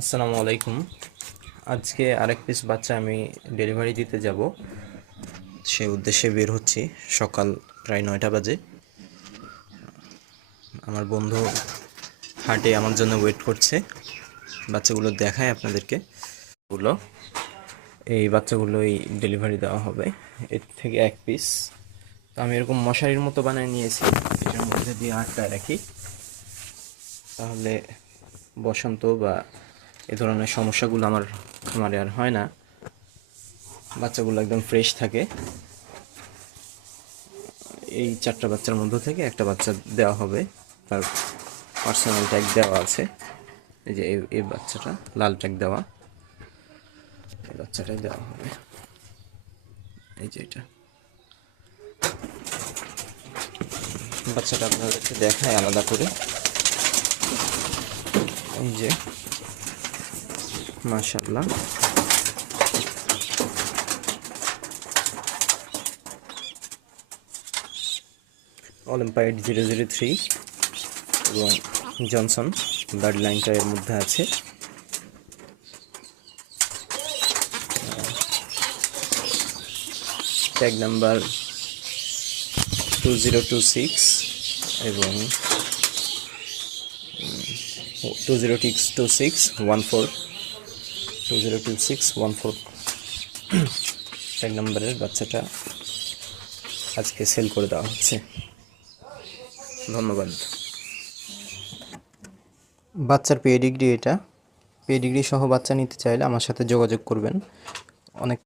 আসসালামু আলাইকুম। আজকে আরেক পিস বাচ্চা আমি ডেলিভারি দিতে যাব, সে উদ্দেশ্যে বের হচ্ছি। সকাল প্রায় 9টা বাজে। আমার বন্ধু হাটে আমার জন্য ওয়েট করছে। বাচ্চাগুলো দেখায় আপনাদেরকে। গুলো এই বাচ্চাগুলোই ডেলিভারি দেওয়া হবে। এর থেকে এক পিস। তো আমি এরকম মশারির মতো বানিয়ে নিয়েছি, এটার মধ্যে দিয়ে আটকায় রাখি, তাহলে বসন্ত বা এ ধরনের সমস্যাগুলো আমার খামারে আর হয় না। বাচ্চাগুলো একদম ফ্রেশ থাকে। এই 4টা বাচ্চার মধ্য থেকে একটা বাচ্চা দেওয়া হবে, তার পার্সোনাল ট্যাগ দেওয়া আছে। এই যে এই বাচ্চাটা লাল ট্যাগ দেওয়া, এই বাচ্চাটাই দেওয়া হবে। এই যে এটা বাচ্চাটা আপনাদেরকে দেখায় আলাদা করে। এই যে মাশাআল্লাহ, অলিম্পাইড 003 এবং জনসন ব্লাড লাইনটা এর মধ্যে আছে। ট্যাগ নাম্বার 2026 এবং 202614 ট্যাগ নাম্বারের বাচ্চাটা আজকে সেল করে দেওয়া হচ্ছে। ধন্যবাদ। বাচ্চার পেডিগ্রি এটা। পেডিগ্রি সহ বাচ্চা নিতে চাইলে আমার সাথে যোগাযোগ করবেন। অনেক